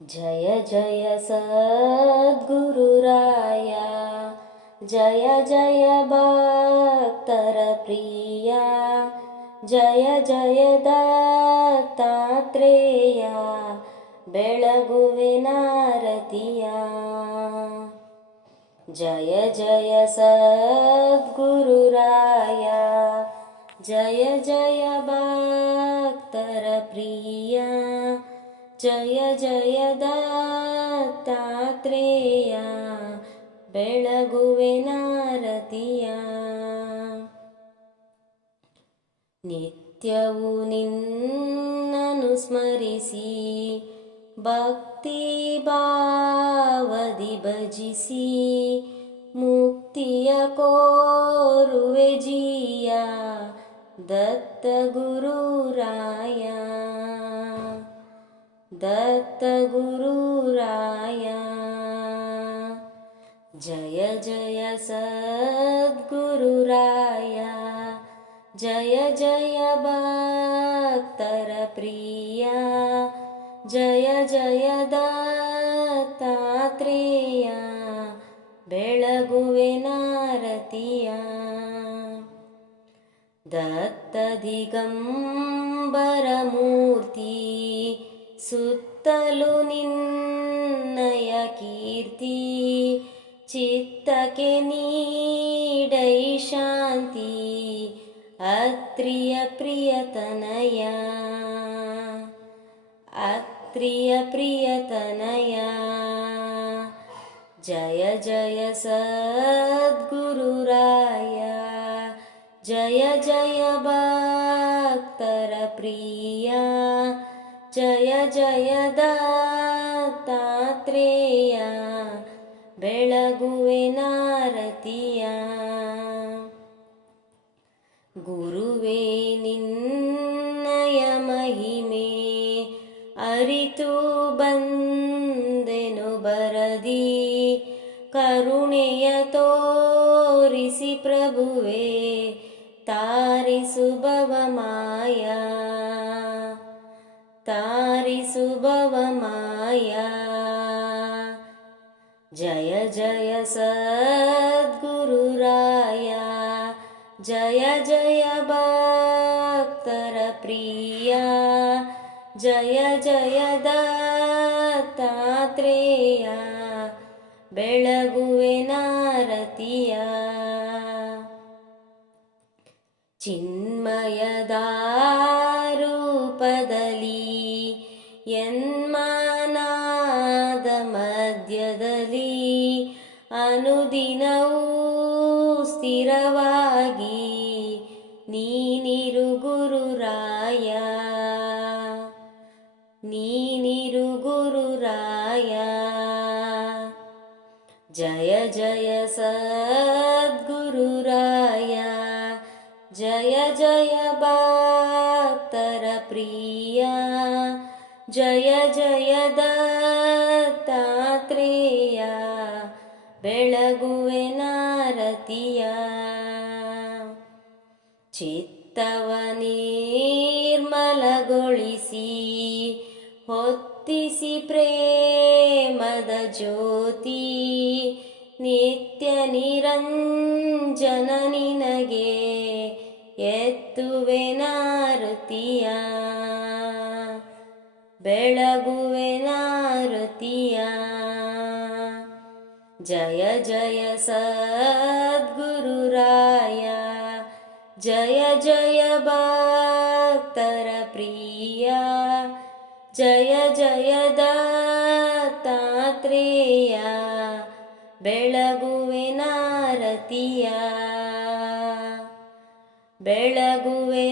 जय जय सद्गुरुराय, जय जय भक्तर प्रिय, जय जय दत्तात्रेय, ಬೆಳಗುವೆನಾರತಿಯ. जय जय सद्गुरुराय, जय जय भक्तर प्रिय, जय जय दत्तात्रेय, ಬೆಳಗುವೆನಾರತಿಯ. ನಿತ್ಯವೂ ನಿನ್ನನ್ನು ಸ್ಮರಿಸಿ ಭಕ್ತಿ ಭಾವದಿ ಭಜಿಸಿ ಮುಕ್ತಿಯ ಕೋರುವೆ ಜೀಯ ದತ್ತ ಗುರುರಾಯ, ದತ್ತ ಗುರುರಾಯ. ಜಯ ಜಯ ಸದ್ಗುರುರಾಯ, ಜಯ ಜಯ ಭಕ್ತರ ಪ್ರಿಯ, ಜಯ ಜಯ ದತ್ತಾತ್ರೇಯ, ಬೆಳಗುವೆನಾರತಿಯ. ದತ್ತ ದಿಗಂಬರ ಮೂರ್ತಿ ಸುತ್ತಲೂ ನಿನ್ನಯ ಕೀರ್ತಿ, ಚಿತ್ತಕ್ಕೆ ನೀಡೈ ಶಾಂತಿ ಅತ್ರಿಯ ಪ್ರಿಯತನಯ, ಅತ್ರಿಯ ಪ್ರಿಯತನಯ. ಜಯ ಜಯ ಸದ್ಗುರುರಾಯ, ಜಯ ಜಯ ಭಕ್ತರ ಪ್ರಿಯ, ಜಯ ಜಯ ದತ್ತಾತ್ರೇಯ, ಬೆಳಗುವೆನಾರತಿಯ. ಗುರುವೇ ನಿನ್ನಯ ಮಹಿಮೆ ಅರಿತು ಬಂದೆನು ಬರದಿ, ಕರುಣೆಯ ತೋರಿಸಿ ಪ್ರಭುವೇ ತಾರಿಸು ಭವಮಾಯ, ತಾರಿಸು ಭವಮಾಯ. ಜಯ ಜಯ ಸದ್ಗುರುರಾಯ, ಜಯ ಜಯ ಭಕ್ತರ ಪ್ರಿಯ, ಜಯ ಜಯ ದತ್ತಾತ್ರೇಯ, ಬೆಳಗುವೆನಾರತಿಯ. ಚಿನ್ಮಯದ ರೂಪದಲ್ಲಿ ಯನ್ಮಾನಾದ ಮಧ್ಯದಲ್ಲಿ ಅನುದಿನವೂ ಸ್ಥಿರವಾಗಿ ನೀನಿರು ಗುರುರಾಯ, ನೀನಿರು ಗುರುರಾಯ. ಜಯ ಜಯ ಸದ್ಗುರುರಾಯ, ಜಯ ಜಯ ಭಕ್ತರ ಪ್ರಿಯ, ಜಯ ಜಯ ದತ್ತಾತ್ರೇಯ, ಬೆಳಗುವೆನಾರತಿಯ. ಚಿತ್ತವ ನಿರ್ಮಲಗೊಳಿಸಿ ಹೊತ್ತಿಸಿ ಪ್ರೇಮದ ಜ್ಯೋತಿ, ನಿತ್ಯ ನಿರಂಜನ ನಿನಗೆ ಎತ್ತುವೆನಾರತಿಯ, ಬೆಳಗುವೆನಾರತಿಯ. ಜಯ ಜಯ ಸದ್ಗುರುರಾಯ, ಜಯ ಜಯ ಭಕ್ತರ ಪ್ರಿಯ, ಜಯ ಜಯ ದತ್ತಾತ್ರೇಯ, ಬೆಳಗುವೆನಾರತಿಯ, ಬೆಳಗುವೆನಾರತಿಯ.